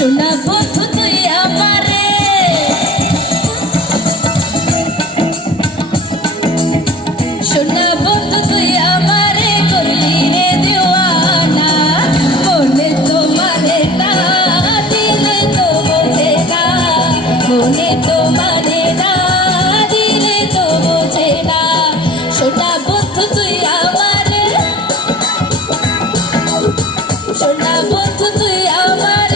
সোনা বন্ধু তুই আমারে সোনা বন্ধু তুই আমারে করলি রে দেওয়ানা মনে তো মানে না দিলে তো বোঝে না মনে তো মানে না দিলে তো বোঝে না সোনা বন্ধু তুই আমারে সোনা বন্ধু তুই আমারে